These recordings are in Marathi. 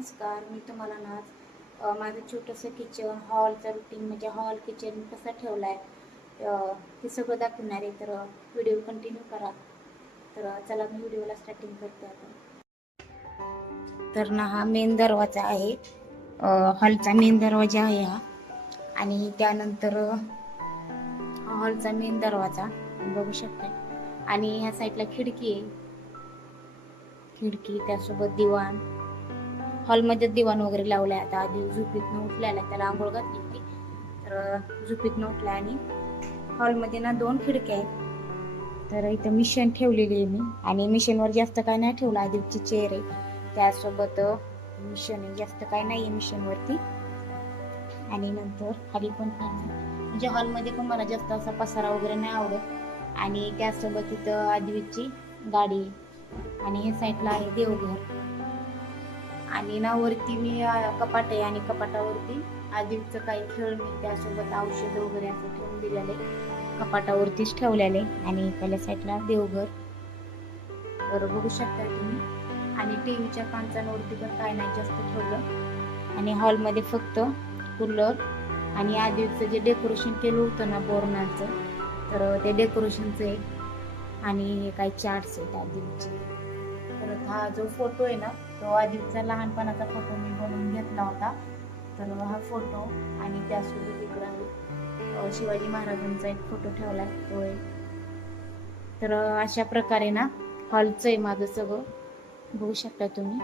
नमस्कार मी तुम्हाला ना माझं छोटंसं किचन हॉलचं रुटीन म्हणजे हॉल किचन कसा ठेवलं आहे ते सगळं दाखवणार आहे. तर व्हिडिओ कंटिन्यू करा. तर चला मी व्हिडिओला स्टार्टिंग करते आता. तर ना हा मेन दरवाजा आहे. हॉलचा मेन दरवाजा आहे हा. आणि त्यानंतर हॉलचा मेन दरवाजा बघू शकता आणि ह्या साईडला खिडकी आहे. खिडकी त्यासोबत दिवाण हॉलमध्ये दिवाण वगैरे लावलाय आता. आधी झोपीतनं उठल्याला त्याला आंघोळ घातली होती. तर झोपीतनं उठला आणि हॉलमध्ये ना दोन खिडक्या आहेत. तर इथं मिशन ठेवलेली आहे मी. आणि मिशनवर जास्त काय नाही ठेवलं. आदिवची चेअर आहे. त्यासोबत मिशन आहे. जास्त काय नाही आहे मिशनवरती आणि नंतर खाली पण म्हणजे हॉलमध्ये पण मला जास्त असा पसारा वगैरे नाही आवडत. आणि त्यासोबत इथं आदिवीची गाडी आणि हे साईडला आहे देवघर. आणि ना वरती मी कपाट आहे आणि कपाटावरती आदिवीचं काही खेळ मी त्यासोबत औषध वगैरे असं ठेवून दिलेले. कपाटावरतीच ठेवलेले आणि पहिल्या साईडला देवघर. तर बघू शकता तुम्ही. आणि टीव्हीच्या कांचांवरती पण काय नाही जास्त ठेवलं. आणि हॉलमध्ये फक्त कूलर आणि आदिवचं जे डेकोरेशन केलं होतं ना बोरणाचं तर ते डेकोरेशनचं आहे. आणि काही चार्ट्स आहेत आदिवचे परत हा जो फोटो आहे ना तो आदिवीचा लहानपणाचा फोटो मी बनवून घेतला होता. तर हा फोटो आणि त्यासोबत इकडं शिवाजी महाराजांचा एक फोटो ठेवला आहे तो आहे. तर अशा प्रकारे ना हॉलचं आहे माझं सगळं. बघू शकता तुम्ही.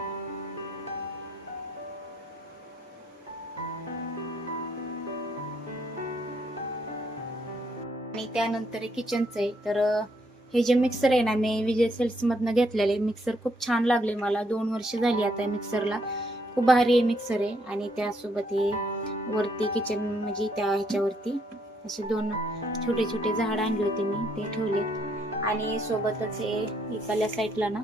आणि त्यानंतर किचनचं आहे. तर हे जे मिक्सर आहे ना मी विजय सेल्समधनं घेतलेले मिक्सर खूप छान लागले मला. दोन वर्ष झाली आता मिक्सरला खूप भारी आहे मिक्सर आहे. आणि त्यासोबत हे वरती किचन म्हणजे त्या ह्याच्यावरती असे दोन छोटे छोटे झाड आणले होते मी. ते ठेवले. आणि सोबतच हे इकडल्या साईडला ना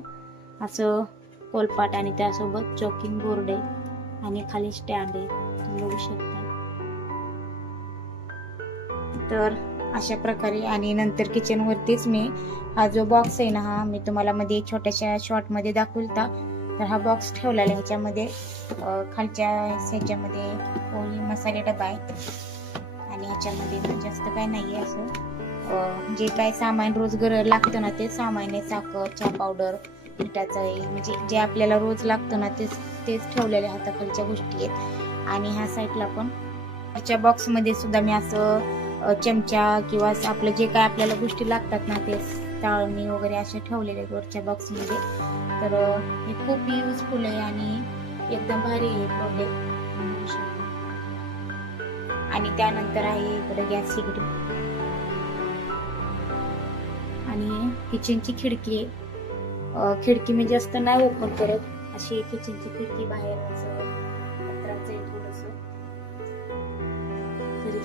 असं कोलपाट आणि त्यासोबत चॉकिंग बोर्ड आहे. आणि खाली स्टँड आहे. बघू शकता. तर अशा प्रकारे आणि नंतर किचनवरतीच मी हा जो बॉक्स आहे ना हा मी तुम्हाला मध्ये छोट्याशा शॉर्टमध्ये दाखवता दाखवलता. तर हा बॉक्स ठेवलेला आहे ह्याच्यामध्ये. खालच्या ह्याच्यामध्ये पोळी मसाले डबा आहे आणि ह्याच्यामध्ये जास्त काय आहे असं. जे काय सामान रोज गर लागतं ना ते सामान आहे साखर चहा पावडर मिठाचं आहे. म्हणजे जे आपल्याला रोज लागतं ना तेच तेच ठेवलेले हाताखालच्या गोष्टी आहेत. आणि ह्या साईडला पण ह्याच्या बॉक्समध्ये सुद्धा मी असं चमचा किंवा आपलं जे काय आपल्याला गोष्टी लागतात ना ते चाळणी वगैरे असे ठेवलेले आहेत वरच्या बॉक्समध्ये तर हे खूप युजफुल आहे आणि एकदम भारी आहे प्रॉडक्ट आणि त्यानंतर आहे इकडे गॅस शेगडी आणि किचनची खिडकी आहे. खिडकी म्हणजे मी जास्त नाही ओपन करत. अशी किचनची खिडकी बाहेर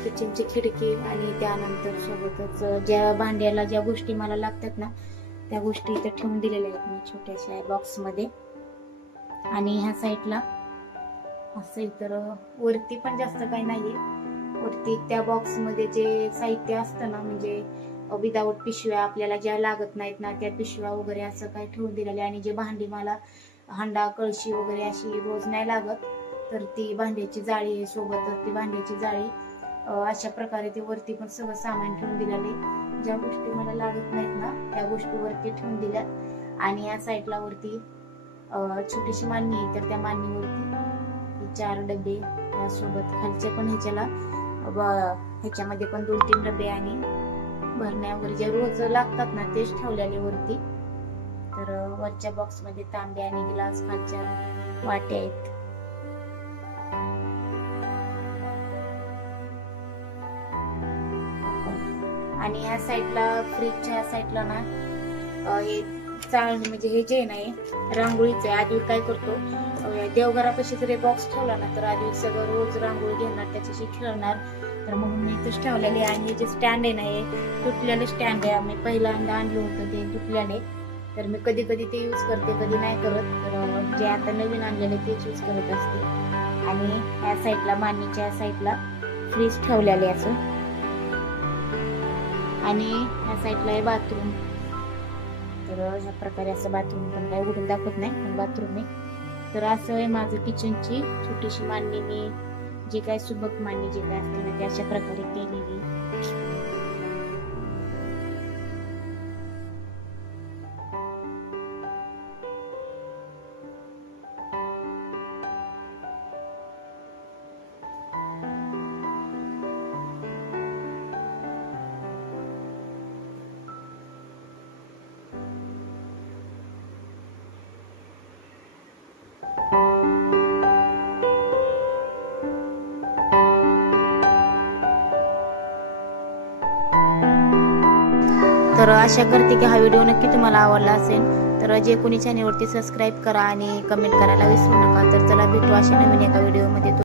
किचनची खिडकी आणि त्यानंतर सोबतच ज्या भांड्याला ज्या गोष्टी मला लागतात ना त्या गोष्टी इथं ठेवून दिलेल्या आहेत मी छोट्याशा बॉक्समध्ये आणि ह्या साईडला असं तर वरती पण जास्त काही नाहीये. वरती त्या बॉक्समध्ये जे साहित्य असतं ना म्हणजे विदाऊट पिशव्या आपल्याला ज्या लागत नाहीत ना त्या पिशव्या वगैरे असं काही ठेवून दिलेले आणि जे भांडी मला हांडा कळशी वगैरे अशी रोज नाही लागत तर ती भांड्याची जाळी सोबतच ती भांड्याची जाळी अशा प्रकारे ते वरती पण सगळं सामान ठेवून दिलेले ज्या गोष्टी मला लागत नाहीत ना त्या गोष्टी वरती ठेवून दिल्यात. आणि या साईडला वरती छोटीशी मांडणी आहे तर त्या मांडणीवरती चार डबे यासोबत खालचे पण ह्याच्याला व- ह्याच्यामध्ये पण दोन तीन डबे आणि भरण्या वगैरे जे रोज लागतात ना तेच ठेवलेले वरती. तर वरच्या बॉक्समध्ये तांबे आणि ग्लास खालच्या वाट्या आहेत. आणि या साईडला फ्रीजच्या या साईडला ना हे चाळणी म्हणजे हे जे नाही रांगोळीचं आहे. आधी काय करतो देवघरापाशी जर बॉक्स ठेवला ना तर आधी सगळं रोज रांगोळी घेणार त्याच्याशी खेळणार. तर म्हणून मी इथंच ठेवलेली आणि हे जे स्टँड आहे ना हे तुटलेलं स्टँड आहे. आम्ही पहिल्यांदा आणलं होतं ते तुटल्याने. तर मी कधी कधी ते यूज करते कधी नाही करत. तर जे आता नवीन आणलेले तेच यूज करत असते. आणि या साईडला मांडणीच्या साईडला फ्रीज ठेवलेले असं. आणि ह्या साईडला आहे बाथरूम तर ह्या प्रकारे असं बाथरूम पण काही उघडून दाखवत नाही पण बाथरूम आहे. तर असं आहे माझं किचनची छोटीशी मांडणी. मी जे काय सुबक मांडणी जे काय असते ना ते अशा प्रकारे केलेली. तर आशा करते की हा व्हिडिओ नक्की तुम्हाला आवडला असेल. तर जे कोणी चॅनेलवरती सबस्क्राईब करा आणि कमेंट करायला विसरू नका तर चला भेटू अशा नवीन एका व्हिडिओमध्ये